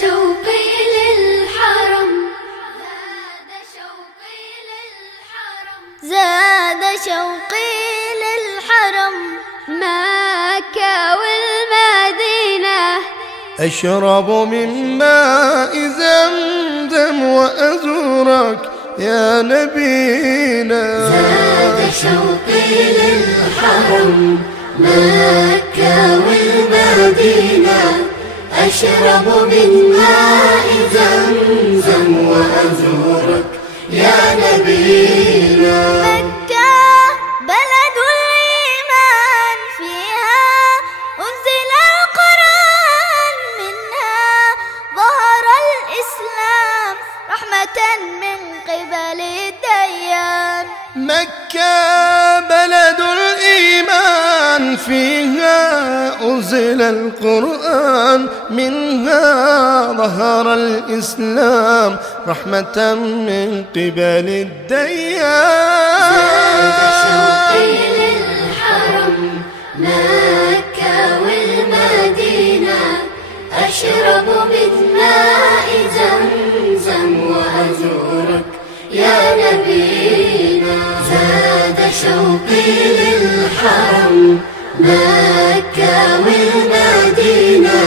شوقي للحرم، زاد شوقي للحرم، مكة والمدينة. أشرب من ماء زمزم وأزورك يا نبينا. زاد شوقي للحرم، مكة والمدينة. أشرب من ماء زمزم وأزورك يا نبينا. مكة بلد الإيمان، فيها أنزل القرآن، منها ظهر الإسلام رحمة من قبل الديان. مكة بلد الإيمان، فيها أنزل القرآن، منها ظهر الإسلام رحمة من قبل الديان. زاد شوقي للحرم، مكة والمدينة. أشرب من ماء زمزم وأزورك يا نبينا. زاد شوقي للحرم، مكة والمدينة.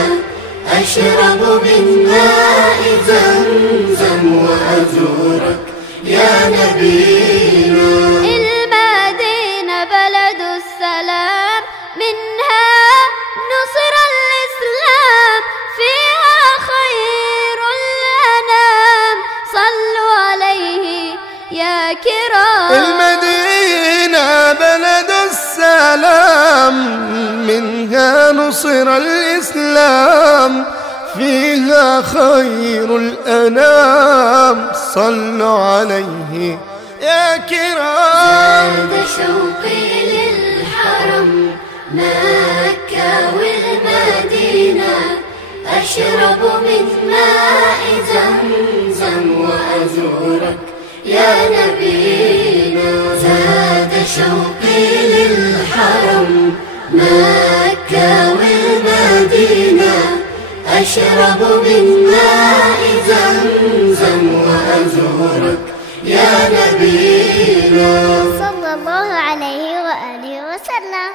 أشرب من ماء زمزم وأزورك يا نبينا. المدينة بلد السلام، منها نصر الإسلام، فيها خير الأنام صلوا عليه يا كرام. المدينة بلد السلام، منها نصر الإسلام، فيها خير الأنام صلوا عليه يا كرام. زاد شوقي للحرم، مكة والمدينة. أشرب من ماء زمزم وأزورك يا نبينا. زاد شوقي للحرم، مكة والمدينة. أشرب من ماء زمزم وأزورك يا نبينا. صلى الله عليه وآله وسلم.